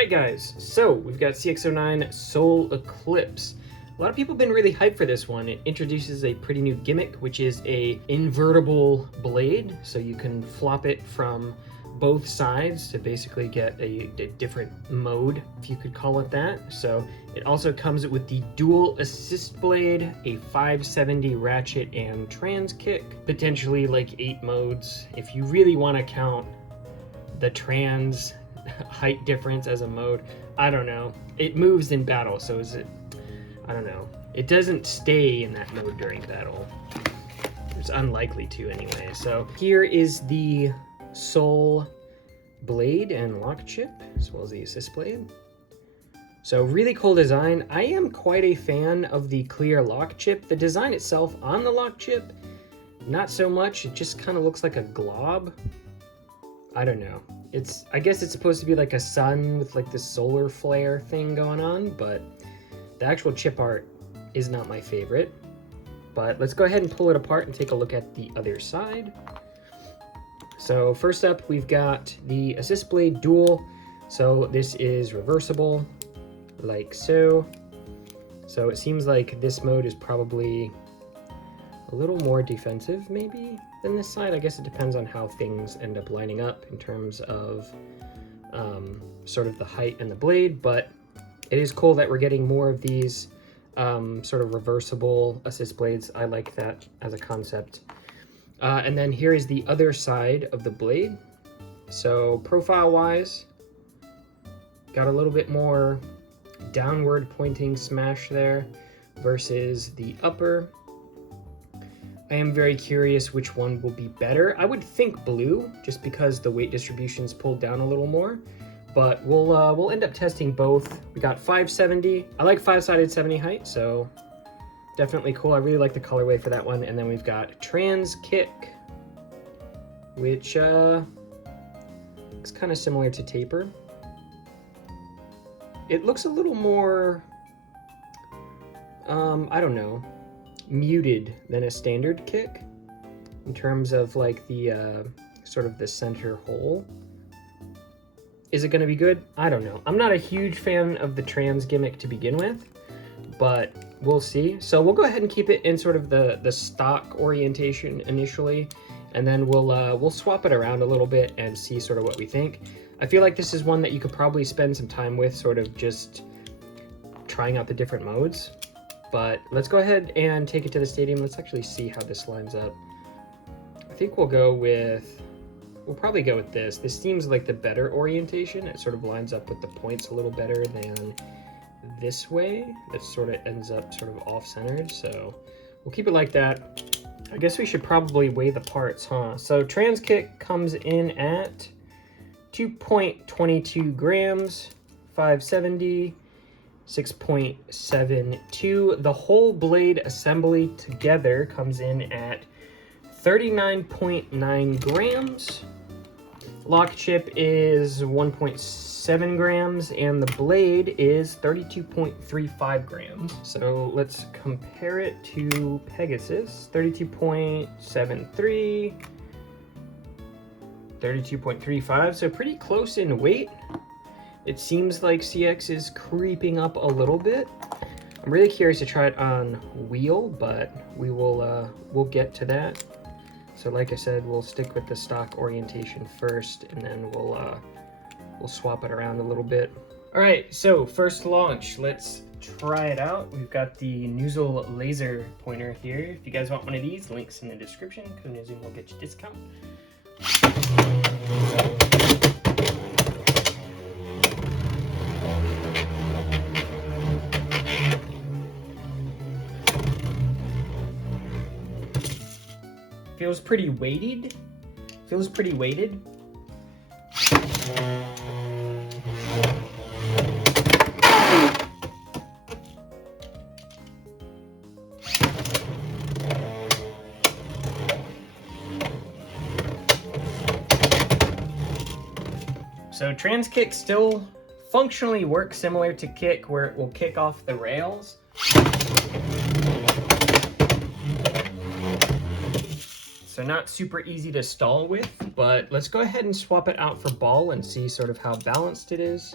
Alright guys, so we've got CX-09 SolEclipse. A lot of people have been really hyped for this one. It introduces a pretty new gimmick, which is a invertible blade, so you can flop it from both sides to basically get a different mode, if you could call it that. So it also comes with the dual assist blade, a 570 ratchet and trans kick, potentially like 8 modes if you really want to count the trans height difference as a mode. I don't know. It moves in battle, so is it? I don't know. It doesn't stay in that mode during battle. It's unlikely to anyway. So here is the Sol blade and lock chip, as well as the assist blade. So really cool design. I am quite a fan of the clear lock chip. The design itself on the lock chip, not so much. It just kind of looks like a glob. I don't know. I guess it's supposed to be like a sun with like this solar flare thing going on, but the actual chip art is not my favorite. But let's go ahead and pull it apart and take a look at the other side. So first up, we've got the assist blade dual. So this is reversible, like so. So it seems like this mode is probably a little more defensive maybe than this side. I guess it depends on how things end up lining up in terms of sort of the height and the blade, but it is cool that we're getting more of these sort of reversible assist blades. I like that as a concept. And then here is the other side of the blade. So profile wise, got a little bit more downward pointing smash there versus the upper. I am very curious which one will be better. I would think blue, just because the weight distribution is pulled down a little more, but we'll end up testing both. We got 570. I like 5-sided 70 height, so definitely cool. I really like the colorway for that one. And then we've got trans kick, which looks kind of similar to taper. It looks a little more, I don't know, muted than a standard kick in terms of like the sort of the center hole. Is it going to be good? I don't know. I'm not a huge fan of the trans gimmick to begin with, but we'll see. So we'll go ahead and keep it in sort of the stock orientation initially, and then we'll swap it around a little bit and see sort of what we think. I feel like this is one that you could probably spend some time with, sort of just trying out the different modes. But let's go ahead and take it to the stadium. Let's actually see how this lines up. I think we'll probably go with this. This seems like the better orientation. It sort of lines up with the points a little better than this way. That sort of ends up sort of off-centered. So we'll keep it like that. I guess we should probably weigh the parts, huh? So trans kick comes in at 2.22 grams, 570. 6.72. The whole blade assembly together comes in at 39.9 grams. Lock chip is 1.7 grams, and the blade is 32.35 grams. So let's compare it to Pegasus. 32.73, 32.35, so pretty close in weight. It seems like CX is creeping up a little bit. I'm really curious to try it on wheel, but we'll get to that. So like I said, we'll stick with the stock orientation first, and then we'll swap it around a little bit. All right, so first launch, let's try it out. We've got the Noozle laser pointer here. If you guys want one of these, links in the description. Code Noozle will get you a discount. Feels pretty weighted. So trans kick still functionally works similar to kick, where it will kick off the rails. So not super easy to stall with, but let's go ahead and swap it out for ball and see sort of how balanced it is.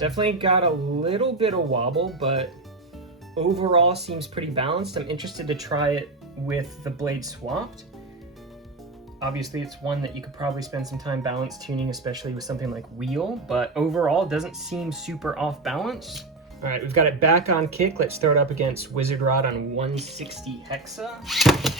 Definitely got a little bit of wobble, but overall seems pretty balanced. I'm interested to try it with the blade swapped. Obviously, it's one that you could probably spend some time balance tuning, especially with something like wheel, but overall doesn't seem super off balance. All right, we've got it back on kick. Let's throw it up against Wizard Rod on 160 hexa.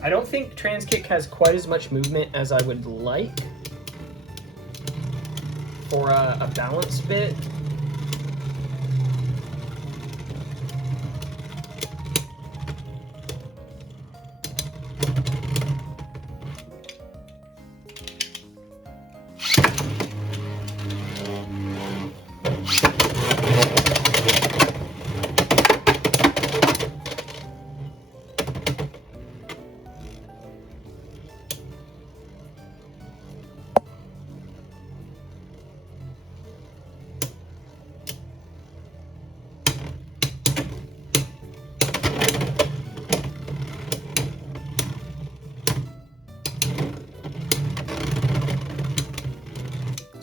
I don't think trans kick has quite as much movement as I would like for a balance bit.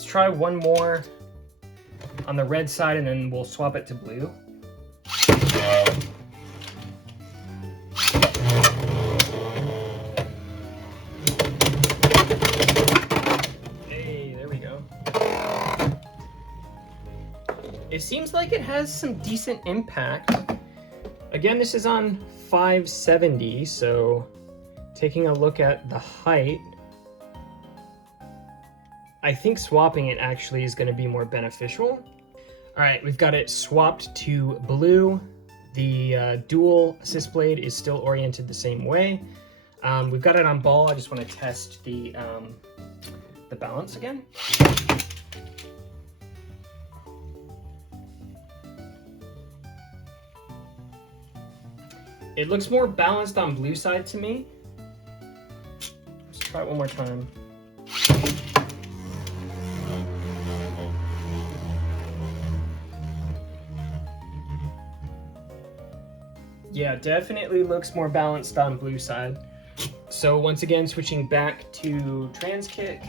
Try one more on the red side and then we'll swap it to blue. Hey, there we go. It seems like it has some decent impact. Again, this is on 570, so taking a look at the height, I think swapping it actually is going to be more beneficial. All right, we've got it swapped to blue. The dual assist blade is still oriented the same way. We've got it on ball. I just want to test the balance again. It looks more balanced on blue side to me. Let's try it one more time. Yeah, definitely looks more balanced on blue side. So once again, switching back to trans kick.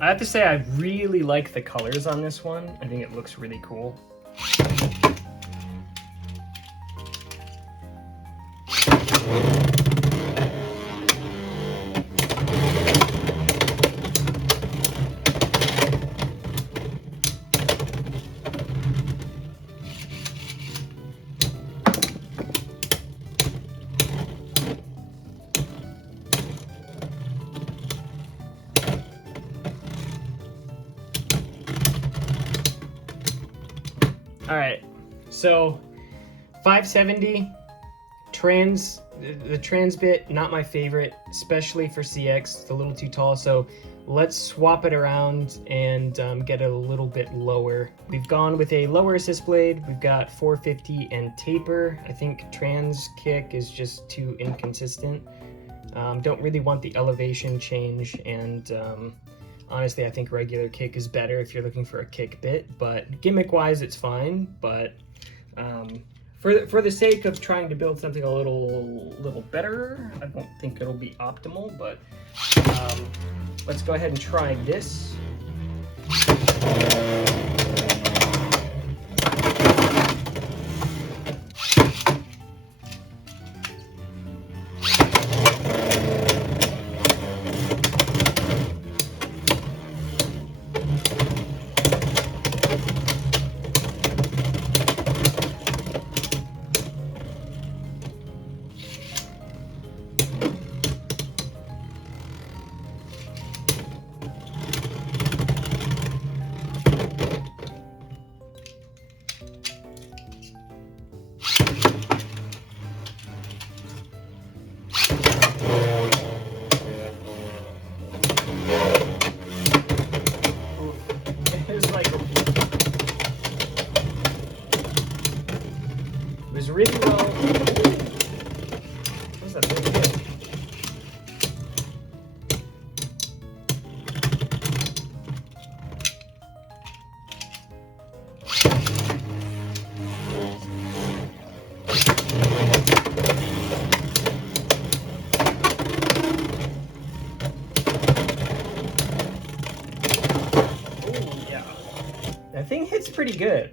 I have to say I really like the colors on this one. I think it looks really cool. All right, so 570 trans, the trans bit, not my favorite, especially for CX. It's a little too tall, so let's swap it around and get it a little bit lower. We've gone with a lower assist blade. We've got 450 and taper. I think trans kick is just too inconsistent. Don't really want the elevation change, and honestly, I think regular kick is better if you're looking for a kick bit, but gimmick-wise, it's fine. But for the sake of trying to build something a little better, I don't think it'll be optimal. But let's go ahead and try this. thing hits pretty good.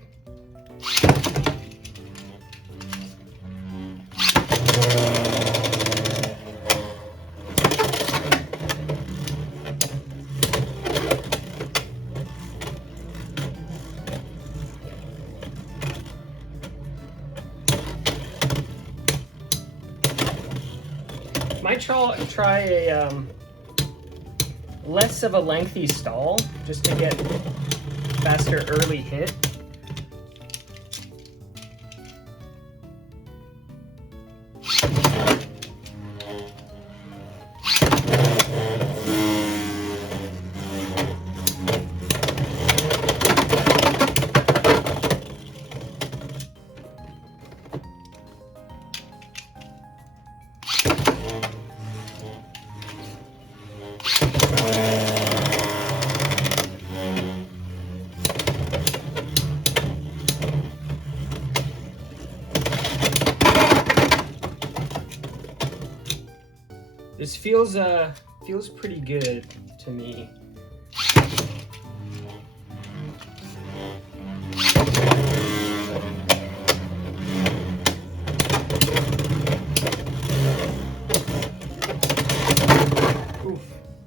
Might try a less of a lengthy stall just to get faster early hit. This feels pretty good to me.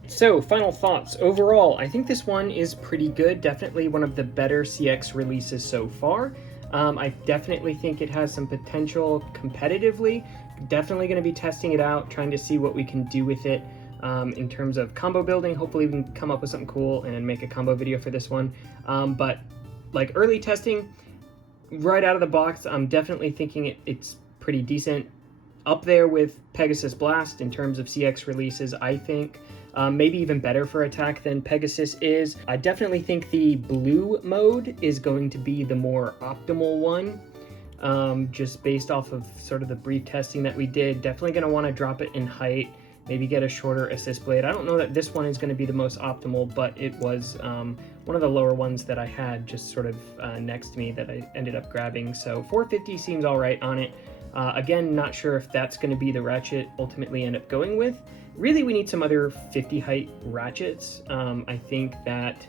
So, final thoughts. Overall, I think this one is pretty good. Definitely one of the better CX releases so far. I definitely think it has some potential competitively. Definitely going to be testing it out, trying to see what we can do with it in terms of combo building. Hopefully we can come up with something cool and make a combo video for this one. But like early testing, right out of the box, I'm definitely thinking it's pretty decent. Up there with Pegasus Blast in terms of CX releases, I think. Maybe even better for attack than Pegasus is. I definitely think the blue mode is going to be the more optimal one, just based off of sort of the brief testing that we did. Definitely going to want to drop it in height, maybe get a shorter assist blade. I don't know that this one is going to be the most optimal, but it was one of the lower ones that I had just sort of next to me that I ended up grabbing. So 450 seems all right on it. Again, not sure if that's going to be the ratchet ultimately end up going with. Really, we need some other 50 height ratchets. I think that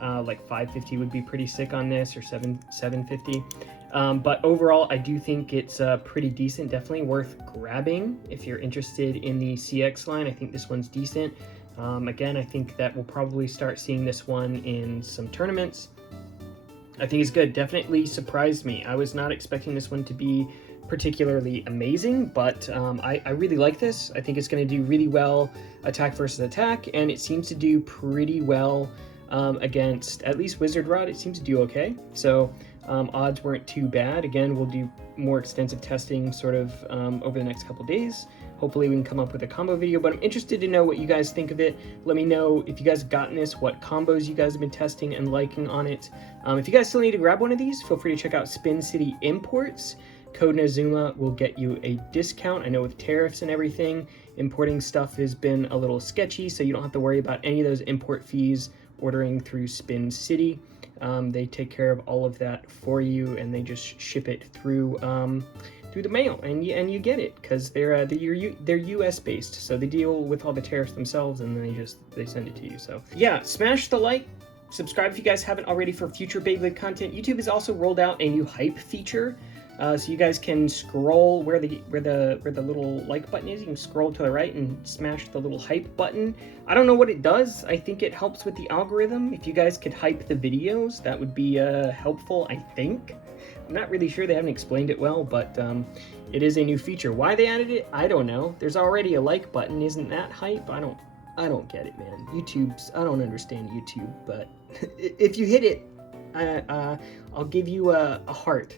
like 550 would be pretty sick on this, or 750. But overall, I do think it's pretty decent. Definitely worth grabbing if you're interested in the CX line. I think this one's decent. Again, I think that we'll probably start seeing this one in some tournaments. I think it's good. Definitely surprised me. I was not expecting this one to be particularly amazing, but I really like this. I think it's going to do really well attack versus attack, and it seems to do pretty well against at least Wizard Rod. It seems to do okay, so odds weren't too bad. Again, we'll do more extensive testing sort of over the next couple days. Hopefully we can come up with a combo video, but I'm interested to know what you guys think of it. Let me know if you guys have gotten this, what combos you guys have been testing and liking on it. If you guys still need to grab one of these, feel free to check out Spin City Imports. Code Nazuma will get you a discount. I know with tariffs and everything, importing stuff has been a little sketchy, so you don't have to worry about any of those import fees ordering through Spin City. They take care of all of that for you, and they just ship it through the mail, and you get it because they're US based, so they deal with all the tariffs themselves, and then they send it to you. So yeah, smash the like, subscribe if you guys haven't already for future Beyblade content. YouTube has also rolled out a new hype feature. So you guys can scroll where the little like button is. You can scroll to the right and smash the little hype button. I don't know what it does. I think it helps with the algorithm. If you guys could hype the videos, that would be helpful, I think. I'm not really sure. They haven't explained it well, but it is a new feature. Why they added it, I don't know. There's already a like button. Isn't that hype? I don't get it, man. I don't understand YouTube, but if you hit it, I'll give you a heart.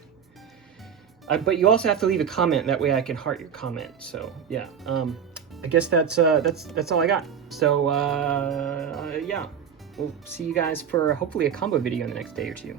But you also have to leave a comment. That way I can heart your comment. So yeah, I guess that's all I got. So yeah, we'll see you guys for hopefully a combo video in the next day or two.